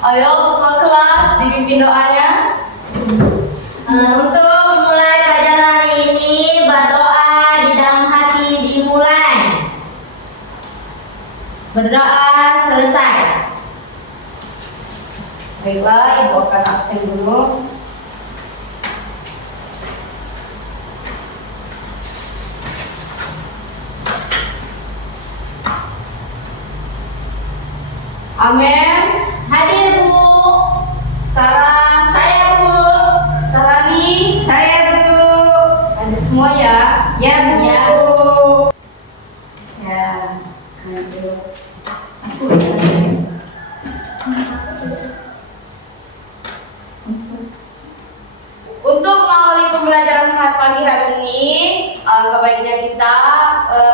Ayo ke kelas, dipimpin doanya. Untuk memulai pelajaran hari ini, berdoa di dalam hati dimulai. Berdoa selesai. Baiklah, Ibu akan absen dulu. Amen. Hadir Bu. Sarah, Saya Bu. Sarani, Saya Bu. ada semua ya. Ya Bu. Ya. Ya, untuk mengawali pembelajaran pagi hari ini, alangkah baiknya kita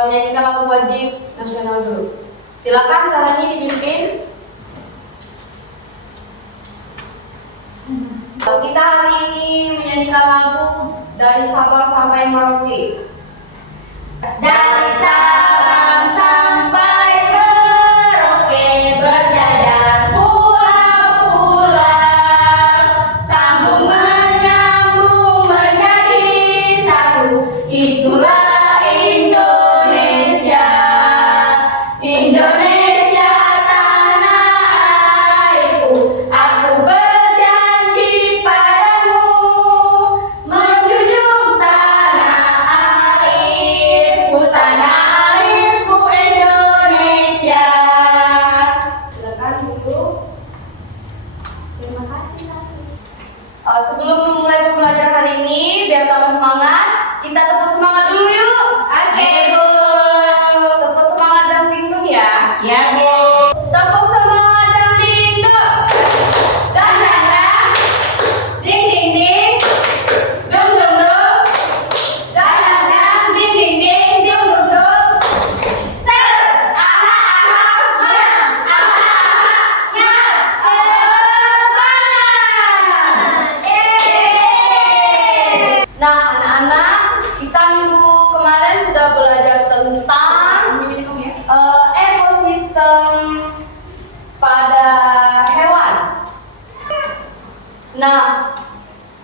menyanyikan lagu wajib nasional dulu. Silakan Sarani dipimpin. Kita hari ini menyanyikan lagu dari Sabang sampai Merauke. Dari Sabang sampai Merauke berjajar pulau-pulau, sambung menyambung menjadi satu. Itulah Indonesia, Indonesia tanah airku. Aku berjanji padamu menjunjung tanah airku Indonesia. Silakan dulu. Terima kasih Tati. Sebelum memulai pembelajaran hari ini, biar tambah semangat, kita tepuk semangat dulu yuk. Oke Bu. Tepuk semangat dan tingtung ya. Ya Bu. Tepuk semangat dan tingtung. Dan dan dan, ding ding ding, dung dung dung, dan dan dan, ding ding ding, dung dung dung. Aha aha ya, aha aha ya, semangat. Nah, anak-anak, kita minggu kemarin sudah belajar tentang ekosistem pada hewan. Nah,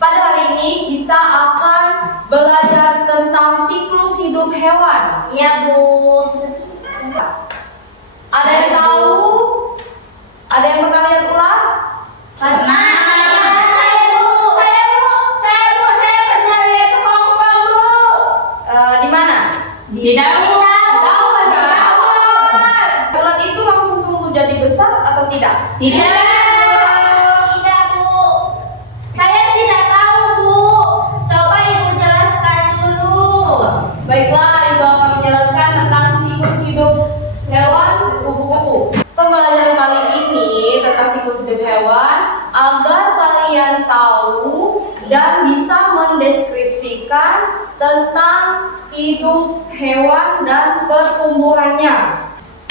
pada hari ini kita akan belajar tentang siklus hidup hewan. Iya Bu. Ada yang tahu? Ada yang pernah lihat ular? Pernah. Saya pernah lihat kepompong Bu. Di mana? Di daun. Daun, kan? Ulat itu langsung tumbuh jadi besar atau tidak? Tidak Bu. Saya tidak tahu Bu. Coba Ibu jelaskan dulu. Baiklah, Ibu akan menjelaskan tentang siklus hidup hewan kupu-kupu. Pembelajaran kali ini tentang siklus hidup hewan agar kalian tahu dan bisa mendeskripsikan tentang hidup hewan dan pertumbuhannya.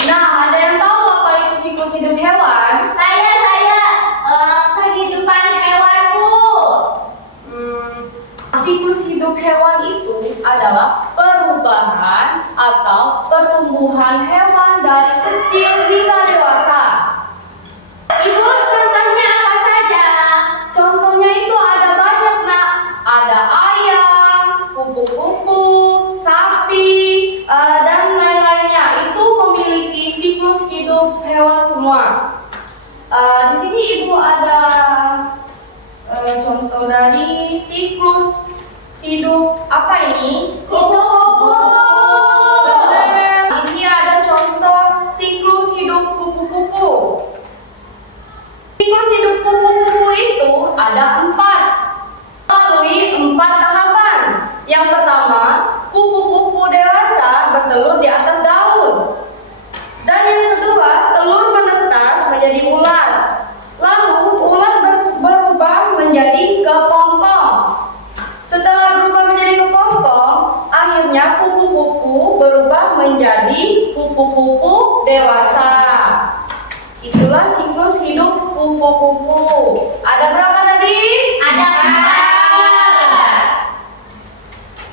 Nah, ada yang tahu apa itu siklus hidup hewan? Kehidupan hewan Bu. Siklus hidup hewan itu adalah perubahan atau pertumbuhan hewan dari kecil hingga dewasa. Ibu, contohnya apa saja? Contohnya itu ada banyak nak. Ada ayam, kupu-kupu, sapi, dan lain-lainnya. Itu memiliki siklus hidup hewan semua. Di sini Ibu ada contoh dari siklus hidup apa ini? Kupu-kupu. Benar. Ini ada contoh siklus hidup kupu-kupu. Siklus hidup kupu-kupu itu ada 4. Melalui 4 tahapan. Yang pertama, kupu-kupu dewasa bertelur di atas daun. Dan yang kedua, telur menetas menjadi ulat. Lalu ulat berubah menjadi kepompong. Setelah berubah menjadi kepompong, akhirnya kupu-kupu berubah menjadi kupu-kupu dewasa. Itulah siklus hidup kupu-kupu. Ada berapa tadi? Ada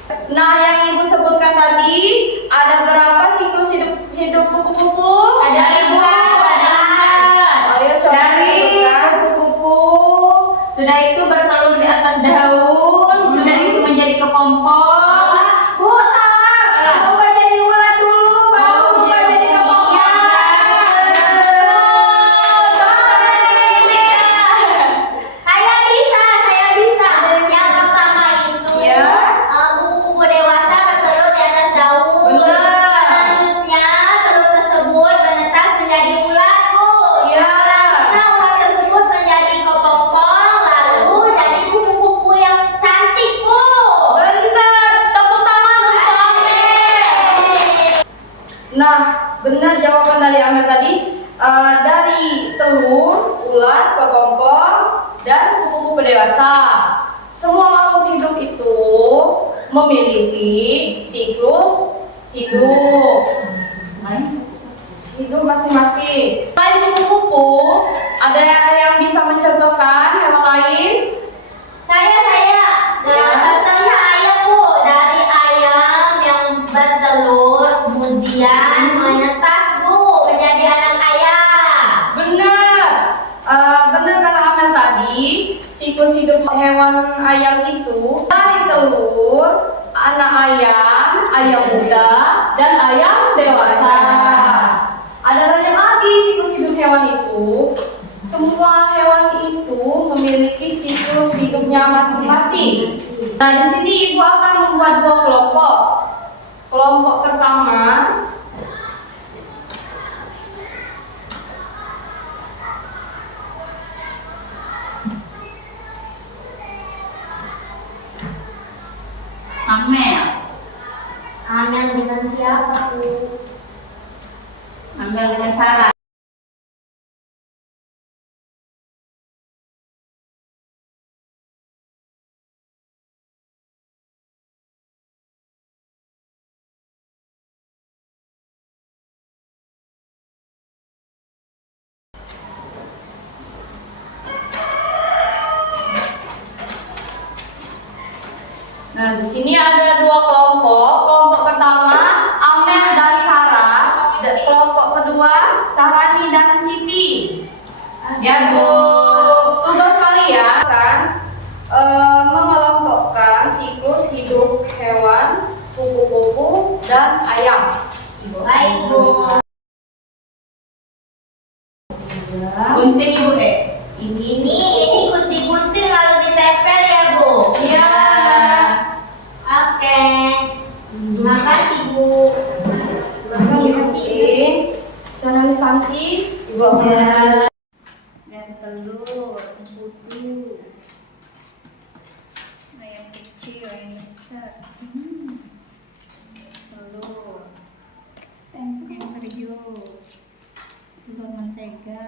4. Nah, yang Ibu sebutkan tadi, ada berapa siklus hidup kupu-kupu? Ada 5. Ada 4. Ayo coba Dari sebutkan. Sudah itu bertelur di atas daun, sudah itu menjadi kepompong. Bu, salah. Berubah jadi ulat dulu, baru berubah jadi kepompong. Saya bisa. Yang pertama itu Ya. kupu-kupu dewasa bertelur di atas daun. Benar. Selanjutnya telur tersebut menetas menjadi ulat, Bu. Ya. Selanjutnya ulat tersebut menjadi kepompong, lalu jadi kupu-kupu yang cantik, Bu. Benar. Tepuk tangan untuk Amel. Nah, benar jawaban dari Amel tadi. Dari telur, ulat, kepompong, dan kupu-kupu dewasa. Semua makhluk hidup itu memiliki siklus hidup masing-masing. Selain kupu-kupu, ada yang bisa mencontohkan hewan lain? Saya. Nah, Ya. contohnya ayam, Bu. Dari ayam yang bertelur kemudian menetas, Bu, menjadi anak ayam. Benar. Benar kata Amel tadi, siklus hidup hewan ayam itu dari telur, anak ayam muda, dan ayam dewasa. Ada banyak lagi siklus hidup hewan itu. Semua hewan itu memiliki siklus hidupnya masing-masing. Nah, di sini Ibu akan membuat dua kelompok. Kelompok pertama Amel. Amel dengan siapa, Bu? Amel dengan Sarah. Nah, di sini ada dua kelompok. Kelompok pertama Amel dan Sarah. Dan kelompok kedua Sarani dan Siti. Ya, Bu. Tugas kalian kan mengelompokkan siklus hidup hewan, kupu-kupu, dan ayam. Baik, Bu. Gunting Ibu Ini gunting-gunting lalu ditempel ya, Bu. Iya. Oke. Terima kasih, Bu. Oke. Sarani Santi, Ibu Amel. dan telur, putih, ayam kecil, ayam besar, telur, ayam kriuk, telur mentega.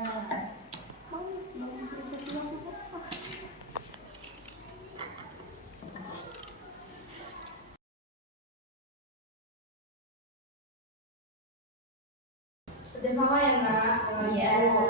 Kerjasama ya, Nak, dengan Iya. Ibu.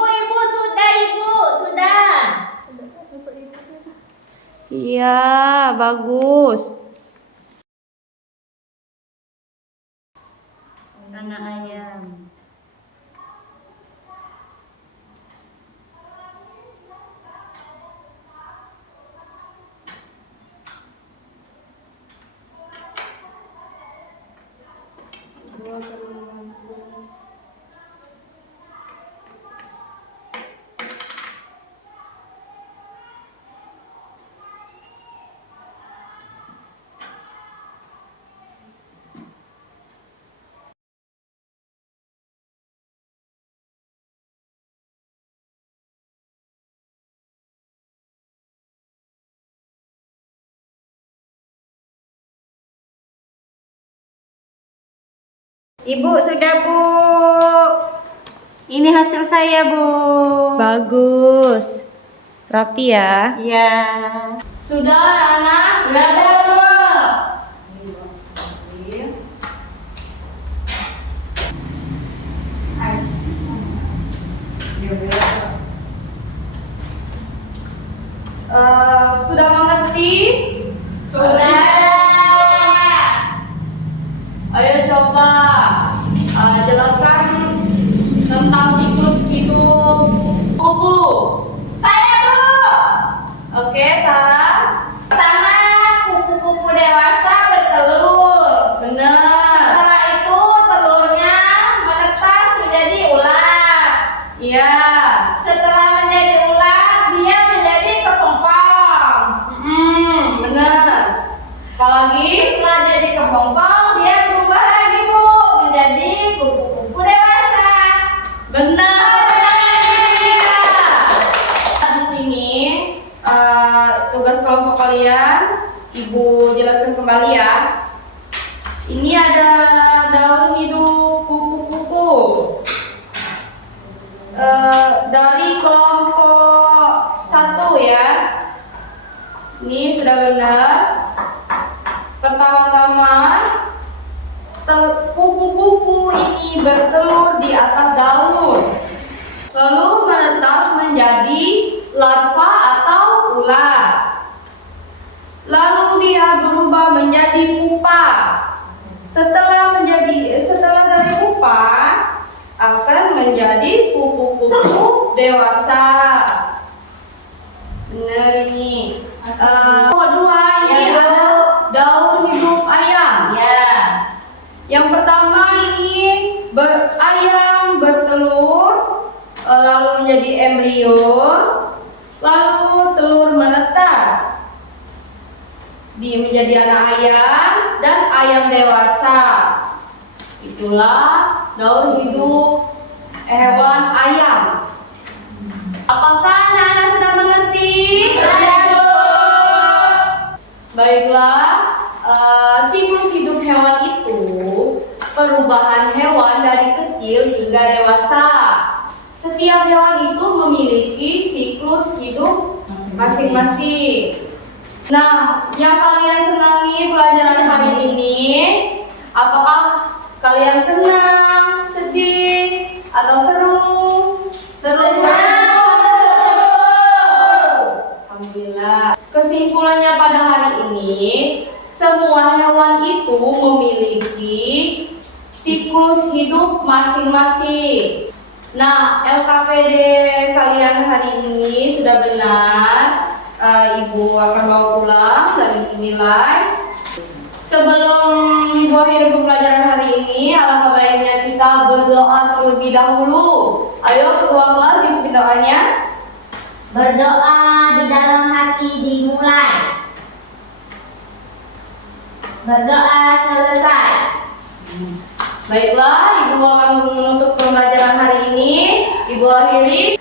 Ibu, sudah. Iya, bagus. Anak ayam. Ibu sudah, Bu. Ini hasil saya, Bu. Bagus. Rapi ya. Iya. Sudah anak? Sudah, Bu. Sudah mengerti? Sudah. Ayo coba jelaskan tentang siklus hidup kupu. Saya, Bu. Oke, Sarah. Pertama, kupu-kupu dewasa bertelur. Benar. Setelah itu telurnya menetas menjadi ular. Iya. Setelah menjadi ular, dia menjadi kepompong. Benar. Apalagi? Setelah jadi kepompong, dia berubah lagi, Bu, menjadi kupu-kupu dewasa. Benar. Di sini tugas kelompok kalian, Ibu jelaskan kembali ya. Ini ada daun hidup kupu-kupu. Dari kelompok 1 ya. Ini sudah benar. Pertama-tama kupu-kupu ini bertelur di atas daun, lalu menetas menjadi larva atau ular. Lalu dia berubah menjadi pupa. Setelah dari pupa akan menjadi kupu-kupu dewasa. Benar ini. Kedua ini Ya, Bu. ada daun hidup ayam. Ya. Yang pertama ini ayam bertelur, lalu menjadi embrio, lalu telur menetas, menjadi anak ayam dan ayam dewasa. Itulah daun hidup hewan ayam. Apakah anak-anak sudah mengerti? Sudah, Bu. Baiklah, siklus hidup hewan itu perubahan hewan dari kecil hingga dewasa. Setiap hewan itu memiliki siklus hidup masing-masing. Nah, yang kalian senangi pelajaran hari ini, apakah kalian senang, sedih, atau seru? Seru. Alhamdulillah. Kesimpulannya pada hari ini, semua hewan itu memiliki siklus hidup masing-masing. Nah, LKPD kalian hari ini sudah benar. Ibu akan mau pulang dan menilai. Sebelum Ibu akhiri pembelajaran hari ini, alangkah baiknya kita berdoa terlebih dahulu. Ayo ketua kelas dipimpin doanya. Berdoa di dalam hati dimulai. Berdoa selesai. Baiklah, Ibu akan menutup pembelajaran hari ini. Ibu akhiri.